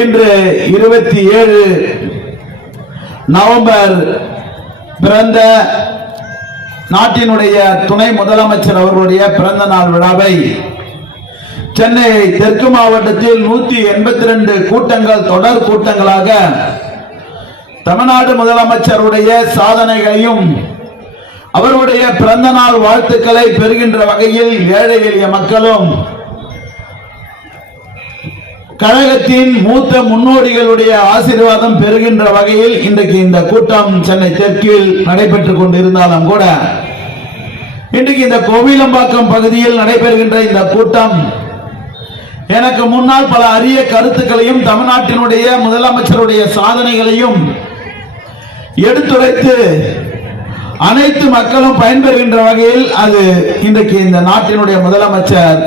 இன்று 27 நவம்பர் பிறந்த நாட்டினுடைய துணை முதலமைச்சர் அவர்களுடைய பிறந்த நாள் விழாவை சென்னை தெற்கு மாவட்டத்தில் 182 கூட்டங்கள் தொடர் கூட்டங்களாக தமிழ்நாடு முதலமைச்சருடைய சாதனைகளையும் அவருடைய பிறந்த நாள் வாழ்த்துக்களை பெறுகின்ற வகையில் ஏழை எளிய மக்களும் கழகத்தின் மூத்த முன்னோடிகளுடைய ஆசீர்வாதம் பெறுகின்ற வகையில் இன்றைக்கு இந்த கூட்டம் சென்னை தெற்கில் நடைபெற்றுக் கொண்டிருந்தாலும் கூட இன்றைக்கு இந்த கோவிலம்பாக்கம் பகுதியில் நடைபெறுகின்ற இந்த கூட்டம் எனக்கு முன்னால் பல அரிய கருத்துக்களையும் தமிழ்நாட்டினுடைய முதலமைச்சருடைய சாதனைகளையும் எடுத்துரைத்து அனைத்து மக்களும் பயன்பெறுகின்ற வகையில் அது இன்றைக்கு இந்த நாட்டினுடைய முதலமைச்சர்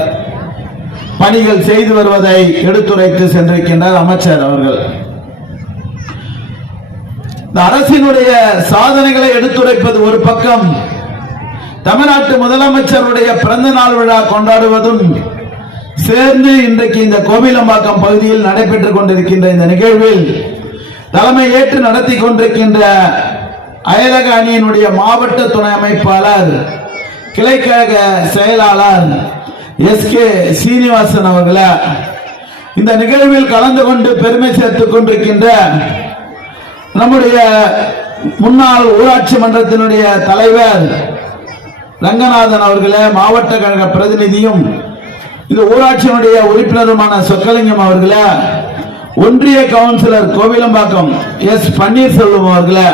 பணிகள் செய்து வருவதை எடுத்துரைத்து சென்றிருக்கின்றார் அமைச்சர் அவர்கள். இந்த அரசினுடைய சாதனைகளை எடுத்துரைப்பது ஒரு பக்கம், தமிழ்நாட்டு முதலமைச்சருடைய பிறந்த நாள் விழா கொண்டாடுவதும் சேர்ந்து இன்றைக்கு இந்த கோவிலம்பாக்கம் பகுதியில் நடைபெற்றுக் கொண்டிருக்கின்ற இந்த நிகழ்வில் தலைமை ஏற்று நடத்தி கொண்டிருக்கின்ற அயலக அணியினுடைய மாவட்ட துணை அமைப்பாளர் கிளைக்கழக செயலாளர் எஸ்.கே. சீனிவாசன் அவர்கள இந்த நிகழ்வில் கலந்து கொண்டு பெருமை சேர்த்துக் கொண்டிருக்கின்ற நம்முடைய முன்னாள் ஊராட்சி மன்றத்தினுடைய தலைவர் ரங்கநாதன் அவர்களே, மாவட்ட கழக பிரதிநிதியும் இந்த ஊராட்சியினுடைய உறுப்பினருமான சொக்கலிங்கம் அவர்களே, ஒன்றிய கவுன்சிலர் கோவிலம்பாக்கம் எஸ். பன்னீர்செல்வம் அவர்களே,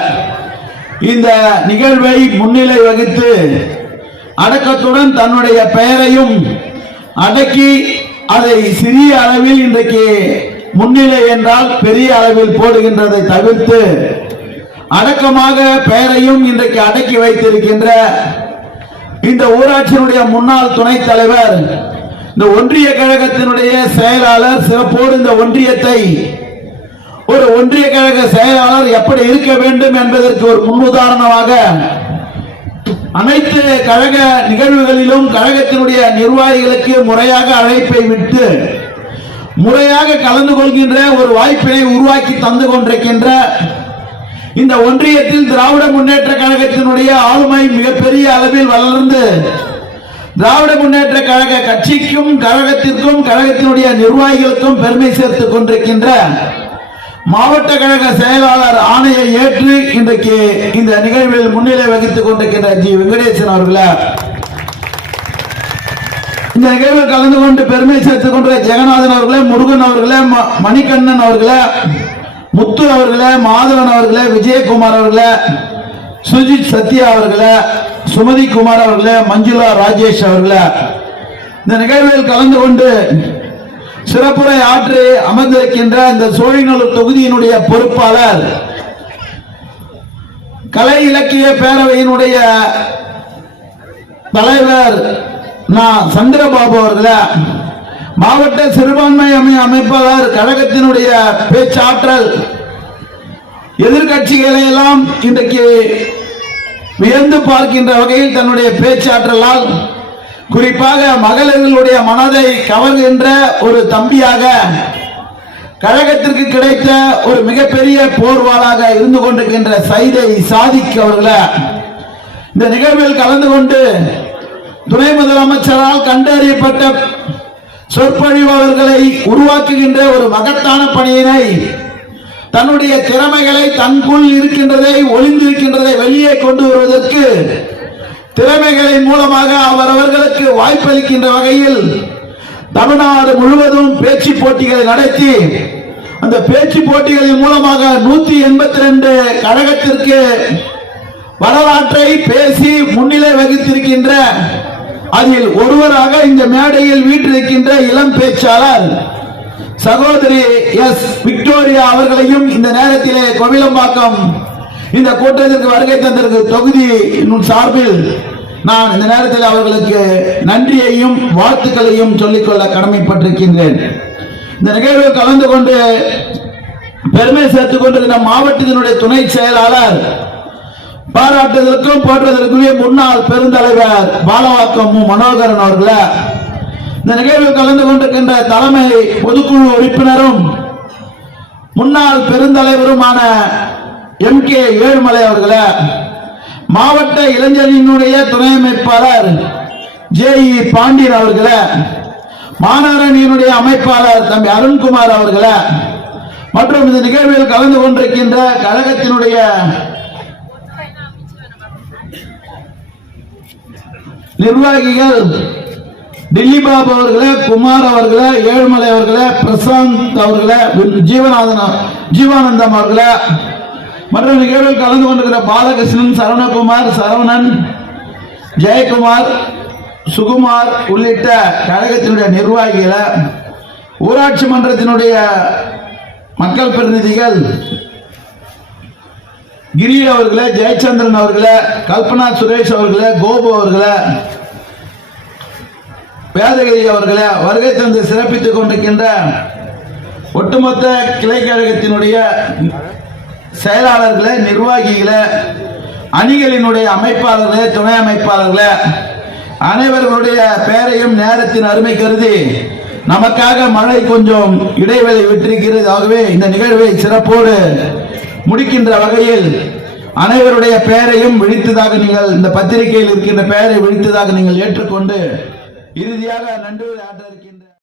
இந்த நிகழ்வை முன்னிலை வகித்து அடக்கத்துடன் தன்னுடைய பெயரையும் அடக்கி அதை சிறிய அளவில் இன்றைக்கு முன்னிலை என்றால் பெரிய அளவில் போடுகின்றதை தவிர்த்து அடக்கமாக பெயரையும் இன்றைக்கு அடக்கி வைத்திருக்கின்ற இந்த ஊராட்சியினுடைய முன்னாள் துணைத் தலைவர், இந்த ஒன்றிய கழகத்தினுடைய செயலாளர், சிறப்போடு இந்த ஒன்றியத்தை ஒரு ஒன்றிய கழக செயலாளர் எப்படி இருக்க வேண்டும் என்பதற்கு ஒரு முன்னுதாரணமாக அனைத்து கழக நிகழ்வுகளிலும் கழகத்தினுடைய நிர்வாகிகளுக்கு முறையாக அழைப்பை விட்டு முறையாக கலந்து கொள்கின்ற ஒரு வாய்ப்பினை உருவாக்கி தந்து கொண்டிருக்கின்ற இந்த ஒன்றியத்தில் திராவிட முன்னேற்ற கழகத்தினுடைய ஆளுமை மிகப்பெரிய அளவில் வளர்ந்து திராவிட முன்னேற்ற கழக கட்சிக்கும் கழகத்திற்கும் கழகத்தினுடைய நிர்வாகிகளுக்கும் பெருமை சேர்த்துக் கொண்டிருக்கின்ற மாவட்ட கழக செயலாளர் ஆணையை ஏற்று இன்றைக்கு இந்த நிகழ்வில் முன்னிலை வகித்துக் கொண்டிருக்கின்ற ஜி. வெங்கடேசன் அவர்களே, இந்த நிகழ்வில் கலந்து கொண்டு பெருமை சேர்த்துக் கொண்ட ஜெகநாதன் அவர்களே, முருகன் அவர்களே, மணிகண்ணன் அவர்களே, முத்து அவர்களே, மாதவன் அவர்களே, விஜயகுமார் அவர்களே, சுஜித் சத்யா அவர்களே, சுமதி குமார் அவர்களே, மஞ்சுளா ராஜேஷ் அவர்களே, இந்த நிகழ்வில் கலந்து கொண்டு சிறப்புரை ஆற்றி அமர்ந்திருக்கின்ற இந்த சோழிநல்லூர் தொகுதியினுடைய பொறுப்பாளர், கலை இலக்கிய பேரவையினுடைய தலைவர் சந்திரபாபு அவர்களே, மாவட்ட சிறுபான்மை அமைப்பாளர் கழகத்தினுடைய பேச்சாற்றல், எதிர்கட்சிகளை எல்லாம் இன்றைக்கு வியந்து பார்க்கின்ற வகையில் தன்னுடைய பேச்சாற்றலால் குறிப்பாக மகளிர்களுடைய மனதை கவர்கின்ற ஒரு தம்பியாக கழகத்திற்கு கிடைத்த ஒரு மிகப்பெரிய போர்வாளாக இருந்து கொண்டிருக்கின்ற சைதை சாதிக் அவர்களே, இந்த நிகழ்வில் கலந்து கொண்டு துணை முதலமைச்சரால் கண்டறியப்பட்ட சொற்பொழிவாளர்களை உருவாக்குகின்ற ஒரு மகத்தான பணியினை தன்னுடைய திறமைகளை தனக்குள் இருக்கின்றதை ஒளிந்திருக்கின்றதை வெளியே கொண்டு வருவதற்கு திறமைகளின் மூலமாக அவரவர்களுக்கு வாய்ப்பளிக்கின்ற வகையில் தமிழ்நாடு முழுவதும் பேச்சு போட்டிகளை நடத்தி அந்த பேச்சு போட்டிகளின் மூலமாக 182 கழகத்திற்கு வரலாற்றை பேசி முன்னிலை வகித்திருக்கின்ற அதில் ஒருவராக இந்த மேடையில் வீற்றிருக்கின்ற இளம் பேச்சாளர் சகோதரி எஸ். விக்டோரியா அவர்களையும் இந்த நேரத்திலே கோவிலம்பாக்கம் இந்த கூட்டத்திற்கு வருகை தந்திருக்க தொகுதி சார்பில் நான் இந்த நேரத்தில் அவர்களுக்கு நன்றியையும் வாழ்த்துக்களையும் சொல்லிக்கொள்ள கடமைப்பட்டிருக்கின்றேன். இந்த நிகழ்வில் கலந்து கொண்டு பெருமை சேர்த்துக் கொண்டிருக்கிற மாவட்டத்தினுடைய துணை செயலாளர், பாராட்டுவதற்கும் போற்றுவதற்குரிய முன்னாள் பெருந்தலைவர் பாலவாக்கம் மனோகரன் அவர்களே, இந்த நிகழ்வில் கலந்து கொண்டிருக்கின்ற தலைமை பொதுக்குழு உறுப்பினரும் முன்னாள் பெருந்தலைவருமான MK ஏழுமலை அவர்களே, மாவட்ட இளைஞரினுடைய துணை அமைப்பாளர் JE பாண்டியன் அவர்களே, மாநகரணியினுடைய அமைப்பாளர் தம்பி அருண்குமார் அவர்களே, மற்றும் இந்த நிகழ்வில் கலந்து கொண்டிருக்கின்ற கழகத்தினுடைய நிர்வாகிகள் டில்லி பாபு அவர்களே, குமார் அவர்களே, ஏழுமலை அவர்களே, பிரசாந்த் அவர்களே, ஜீவானந்தம் அவர்களே, மற்றும் நிகழ்வில் கலந்து கொண்டிருக்கிற பாலகிருஷ்ணன், சரவணகுமார், சரவணன், ஜெயக்குமார், சுகுமார் உள்ளிட்ட கழகத்தினுடைய நிர்வாகிகளை, ஊராட்சி மன்றத்தினுடைய மக்கள் பிரதிநிதிகள் கிரி அவர்களே, ஜெயச்சந்திரன் அவர்களே, கல்பனா சுரேஷ் அவர்களே, கோபு அவர்களே, வேதகிரி அவர்களே, வருகை தந்து சிறப்பித்துக் கொண்டிருக்கின்ற ஒட்டுமொத்த கிளை கழகத்தினுடைய செயலாளர்களே, நிர்வாகிகளே, அணிகளினுடைய அமைப்பாளர்களே, துணை அமைப்பாளர்களே, அனைவர்களுடைய பெயரையும் நேரத்தின் அருமை கருதி நமக்காக மழை கொஞ்சம் இடைவெளி விட்டிருக்கிறது. ஆகவே இந்த நிகழ்வை சிறப்போடு முடிக்கின்ற வகையில் அனைவருடைய பெயரையும் விழித்ததாக நீங்கள் இந்த பத்திரிகையில் இருக்கின்ற பெயரை விழித்ததாக நீங்கள் ஏற்றுக்கொண்டு இறுதியாக நன்றி ஆற்ற இருக்கின்ற